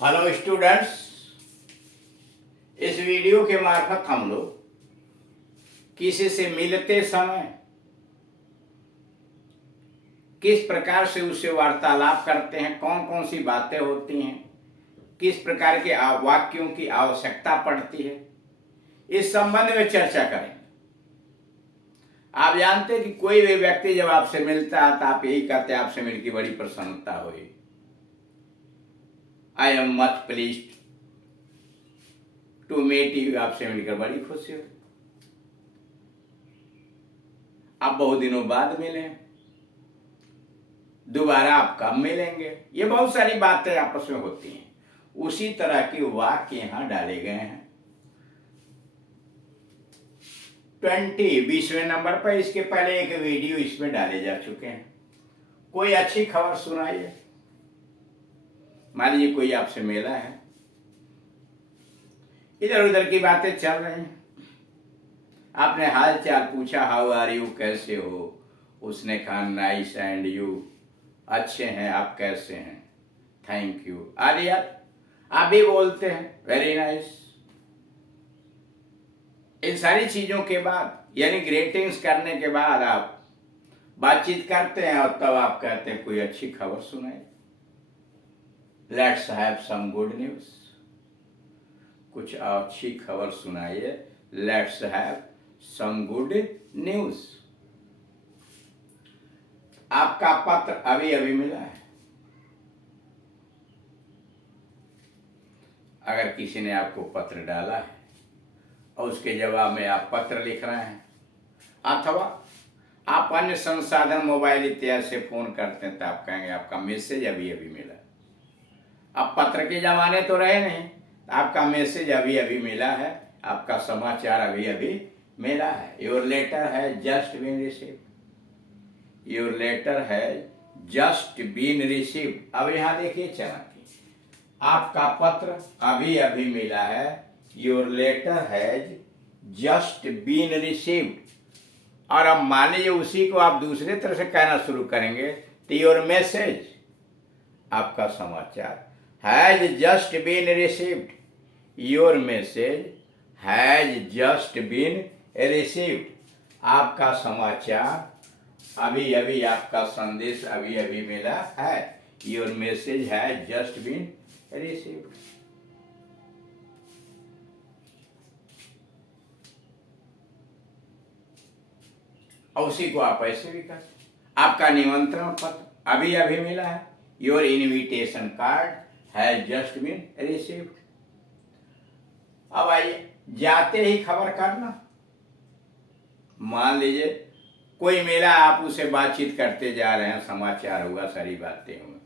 Hello students, इस video के मार्फत हम लोग किसी से मिलते समय किस प्रकार से उससे वार्तालाप करते हैं, कौन कौन सी बातें होती हैं, किस प्रकार के वाक्यों की आवश्यकता पड़ती है, इस संबंध में चर्चा करेंगे। आप जानते हैं कि कोई भी व्यक्ति जब आपसे मिलता है तो आप यही कहते हैं आपसे मिलकर बड़ी प्रसन्नता हुई, I am much pleased to meet you, आपसे मिलकर बड़ी खुशी हुई, आप बहुत दिनों बाद मिले, दोबारा आप कब मिलेंगे, ये बहुत सारी बातें आपस में होती हैं। उसी तरह के वाक्य यहां डाले गए हैं 20वें नंबर पर। इसके पहले एक वीडियो इसमें डाले जा चुके हैं। कोई अच्छी खबर सुनाइए। मान लीजिए कोई आपसे मिला है, इधर उधर की बातें चल रही हैं, आपने हाल चाल पूछा, हाउ आर यू, कैसे हो, उसने कहा नाइस एंड यू, अच्छे हैं, आप कैसे हैं, थैंक यू, अरे यार आप भी बोलते हैं वेरी नाइस। इन सारी चीजों के बाद यानी ग्रीटिंग्स करने के बाद आप बातचीत करते हैं और तब आप कहते हैं कोई अच्छी खबर सुनाए, let's have some good news, कुछ अच्छी खबर सुनाइए, let's have some good news. आपका पत्र अभी अभी मिला है। अगर किसी ने आपको पत्र डाला है और उसके जवाब में आप पत्र लिख रहे हैं, अथवा आप अन्य संसाधन मोबाइल इत्यादि से फोन करते हैं, तो आप कहेंगे आपका मैसेज अभी अभी मिला। अब पत्र के जमाने तो रहे नहीं, आपका मैसेज अभी अभी मिला है, आपका समाचार अभी अभी मिला है। योर लेटर है just been received, your letter है जस्ट बीन रिसीव्ड। अब यहां देखिए चला, आपका पत्र अभी अभी मिला है, your letter has just been received. और अब मान लीजिए उसी को आप दूसरे तरह से कहना शुरू करेंगे तो योर मैसेज, आपका समाचार, has just been received, your message has just been received. आपका समाचार अभी अभी, आपका संदेश अभी अभी मिला है, your message has just been received. और उसी को आप ऐसे भी करते, आपका निमंत्रण पत्र अभी अभी मिला है, your invitation card has just been received. अब आइए, जाते ही खबर करना। मान लीजिए कोई मिला, आप उससे बातचीत करते जा रहे हैं, समाचार हुआ, सारी बातें हुई,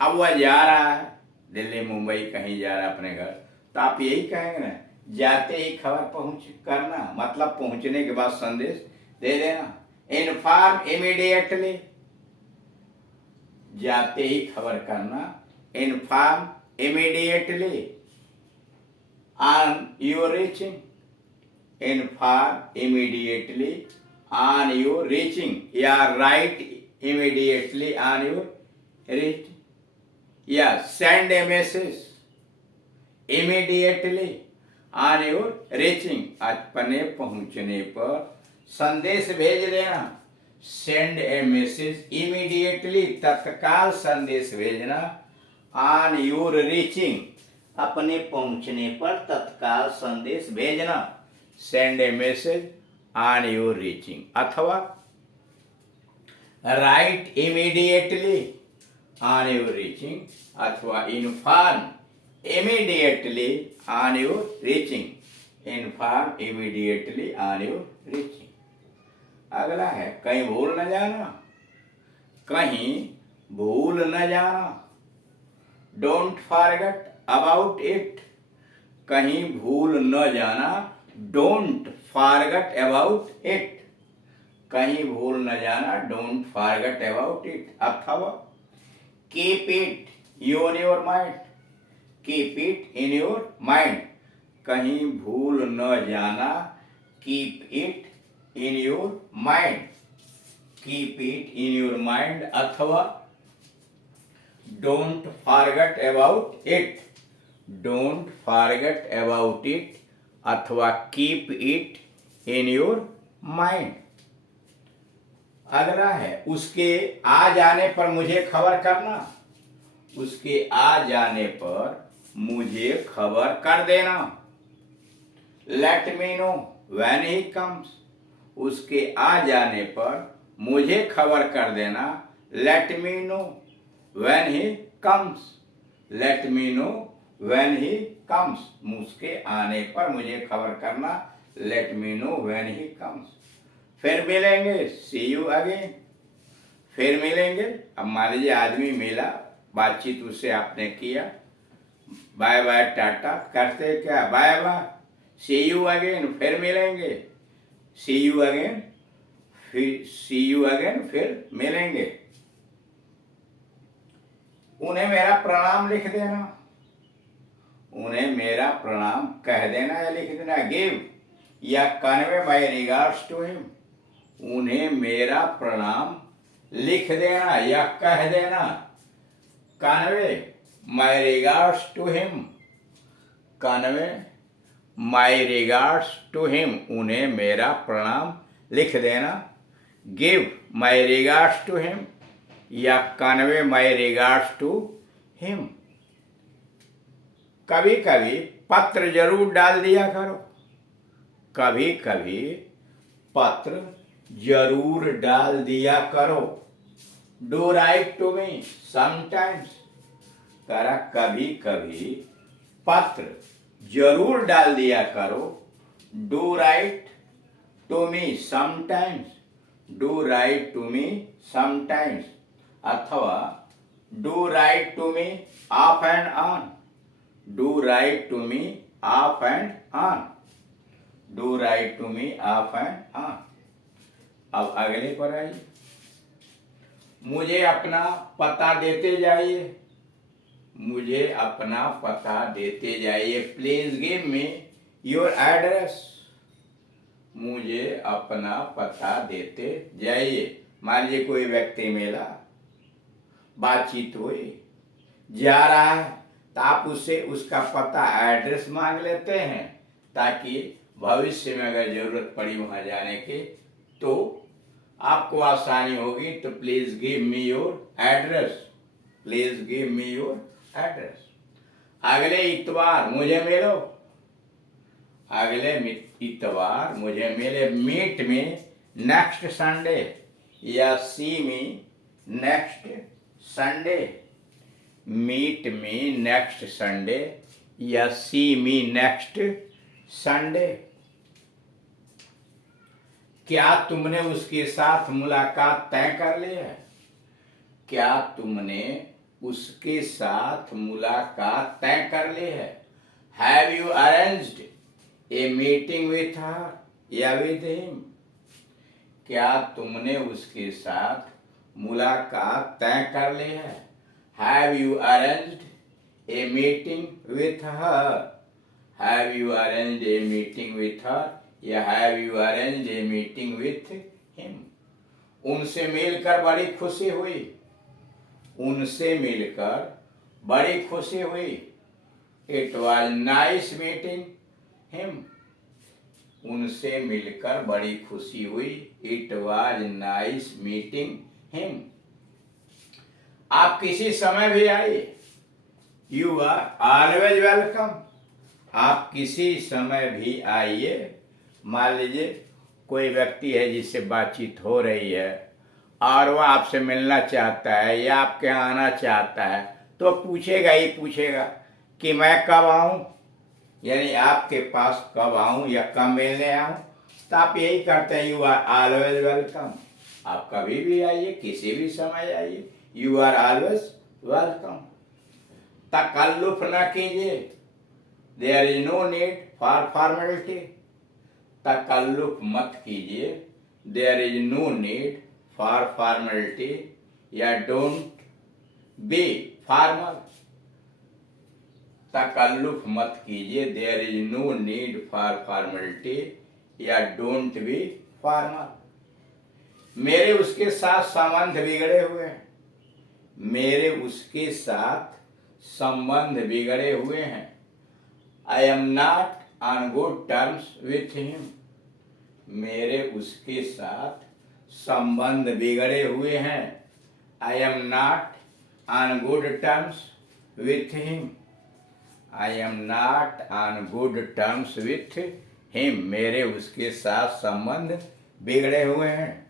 अब वह जा रहा है दिल्ली मुंबई कहीं जा रहा है अपने घर, तो आप यही कहेंगे ना, जाते ही खबर पहुंच करना, मतलब पहुंचने के बाद संदेश दे देना, इन्फॉर्म इमीडिएटली, जाते ही खबर करना, inform immediately on your reaching, inform immediately on your reaching, या write immediately on your reaching, या send a message immediately on your reaching, अपने पहुंचने पर संदेश भेज देना, सेंड ए मैसेज इमीडिएटली, तत्काल संदेश भेजना, ऑन योर रीचिंग, अपने पहुंचने पर तत्काल संदेश भेजना, send a message on your reaching, अथवा write immediately on your reaching, अथवा inform immediately on your reaching, inform immediately on your reaching. अगला है कहीं भूल न जाना, कहीं भूल न जाना, डोंट फॉरगेट अबाउट इट, कहीं भूल न जाना, डोंट फॉरगेट अबाउट इट, कहीं भूल न जाना, डोंट फॉरगेट अबाउट इट, अथवा keep it in your mind, keep it in your mind, कहीं भूल न जाना, keep it in your mind, keep it in your mind, अथवा don't forget about it, don't forget about it अथवा keep it in your mind. अगला है उसके आ जाने पर मुझे खबर करना। उसके आ जाने पर मुझे खबर कर देना। Let me know when he comes. उसके आ जाने पर मुझे खबर कर देना। Let me know when he comes. Let me know when he comes. उसके आने पर मुझे खबर करना। Let me know when he comes. फिर मिलेंगे, सी यू अगेन। फिर मिलेंगे। अब मान लीजिए आदमी मिला, बातचीत उससे आपने किया, बाय बाय टाटा करते क्या, bye bye, see you again, फिर मिलेंगे, सी यू अगेन, फिर सी यू अगेन, फिर मिलेंगे। उन्हें मेरा प्रणाम लिख देना। उन्हें मेरा प्रणाम कह देना या लिख देना। गिव या convey my regards to him. उन्हें मेरा प्रणाम लिख देना या कह देना। Convey my regards to him. Convey my regards to him. उन्हें मेरा प्रणाम लिख देना। Give my regards to him या convey my regards to him. कभी कभी पत्र जरूर डाल दिया करो। कभी कभी पत्र जरूर डाल दिया करो। Do write to me sometimes. करा कभी कभी पत्र जरूर डाल दिया करो। Do write to me sometimes. Do write to me sometimes अथवा do write to me off and on. Do write to me off and on. Do write to me off and on. अब अगले पर आइए। मुझे अपना पता देते जाइए। मुझे अपना पता देते जाइए। Please give me your address. मुझे अपना पता देते जाइए। मान लीजिए कोई व्यक्ति मिला, बातचीत हुई, जा रहा है, तो आप उससे उसका पता एड्रेस मांग लेते हैं ताकि भविष्य में अगर जरूरत पड़ी वहां जाने की तो आपको आसानी होगी। तो please give me your address. Please give me your address. अगले इतवार मुझे मिलो। अगले इतवार मुझे मिले। मीट मी नेक्स्ट संडे या see me next Sunday. Meet me next Sunday या सी मी नेक्स्ट संडे। क्या तुमने उसके साथ मुलाकात तय कर ली है? क्या तुमने उसके साथ मुलाकात तय कर ली है? Have you arranged a meeting with her या विथ हिम? क्या तुमने उसके साथ मुलाकात तय कर ली है? Have you arranged a meeting with her? Have you arranged a meeting with her या have you arranged a meeting with him? उनसे मिलकर बड़ी खुशी हुई। उनसे मिलकर बड़ी खुशी हुई। It was nice meeting him. उनसे मिलकर बड़ी खुशी हुई। It was nice meeting him. आप किसी समय भी आइए। You are always welcome. आप किसी समय भी आइए। मान लीजिए कोई व्यक्ति है जिससे बातचीत हो रही है और वह आपसे मिलना चाहता है या आपके यहाँ आना चाहता है तो पूछेगा ही पूछेगा कि मैं कब आऊँ, यानी आपके पास कब आऊँ या कब मिलने आऊँ। तो आप यही करते हैं, यू आर ऑलवेज वेलकम। आप कभी भी आइए, किसी भी समय आइए। You are always welcome. तकल्लुफ न कीजिए। There is no need for formality. तकल्लुफ मत कीजिए। There is no need for formality या डोंट बी फॉर्मल। तकल्लुफ मत कीजिए। There is no need for formality या डोंट बी फॉर्मल। मेरे उसके साथ संबंध बिगड़े हुए हैं। मेरे उसके साथ संबंध बिगड़े हुए हैं। I am not on good terms with him, मेरे उसके साथ संबंध बिगड़े हुए हैं। I am not on good terms with him, I am not on good terms with him, मेरे उसके साथ संबंध बिगड़े हुए हैं।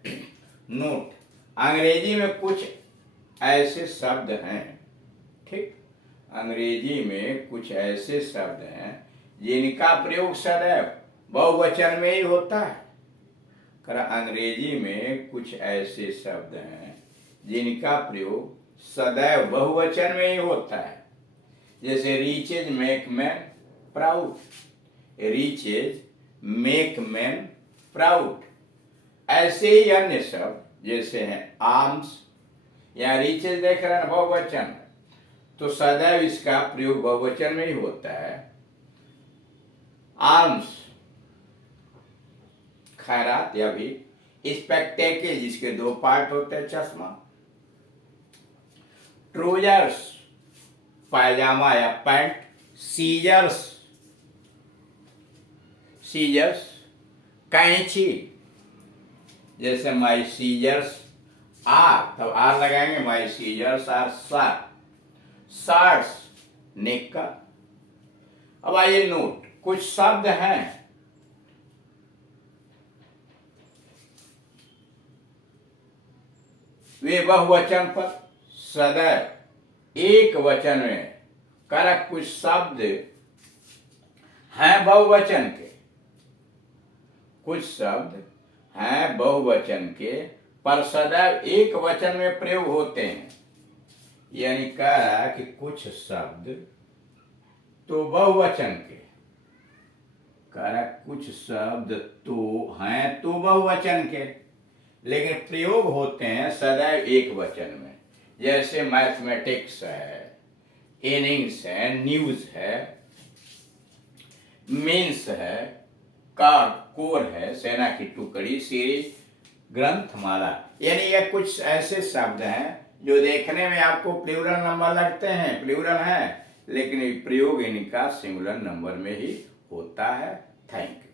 नोट, अंग्रेजी में कुछ ऐसे शब्द हैं, ठीक, अंग्रेजी में कुछ ऐसे शब्द हैं जिनका प्रयोग सदैव बहुवचन में ही होता है। अंग्रेजी में कुछ ऐसे शब्द हैं जिनका प्रयोग सदैव बहुवचन में ही होता है, जैसे reaches make man proud, reaches make man proud. ऐसे ही अन्य शब्द जैसे हैं आर्म्स या रीचेज, देख रहे हैं बहुवचन, तो सदैव इसका प्रयोग बहुवचन में ही होता है। आर्म्स, खैरात या भी, स्पेक्टेकल जिसके दो पार्ट होते हैं, चश्मा। ट्रोजर्स, पायजामा या पैंट। सीजर्स, सीजर्स कैंची, जैसे माई सीजर्स आर, तब आर लगाएंगे, माई सीजर्स आर शार्प। शॉर्ट्स, निक्कर। अब आइए नोट, कुछ शब्द हैं वे बहुवचन पर सदैव एक वचन में, करक कुछ शब्द हैं बहुवचन के, कुछ शब्द हैं बहुवचन के पर सदैव एक वचन में प्रयोग होते हैं। यानी कह रहा है कि कुछ शब्द तो बहुवचन के, कह रहा कुछ शब्द तो हैं तो बहुवचन के, लेकिन प्रयोग होते हैं सदैव एक वचन में। जैसे मैथमेटिक्स है, इनिंग्स है, न्यूज है, मीन्स है, कार कोर है, सेना की टुकड़ी, सीरीज, ग्रंथमाला। यानी ये कुछ ऐसे शब्द हैं जो देखने में आपको प्लूरल नंबर लगते हैं, प्लूरल है, लेकिन प्रयोग इनका सिंगुलर नंबर में ही होता है। Thank you.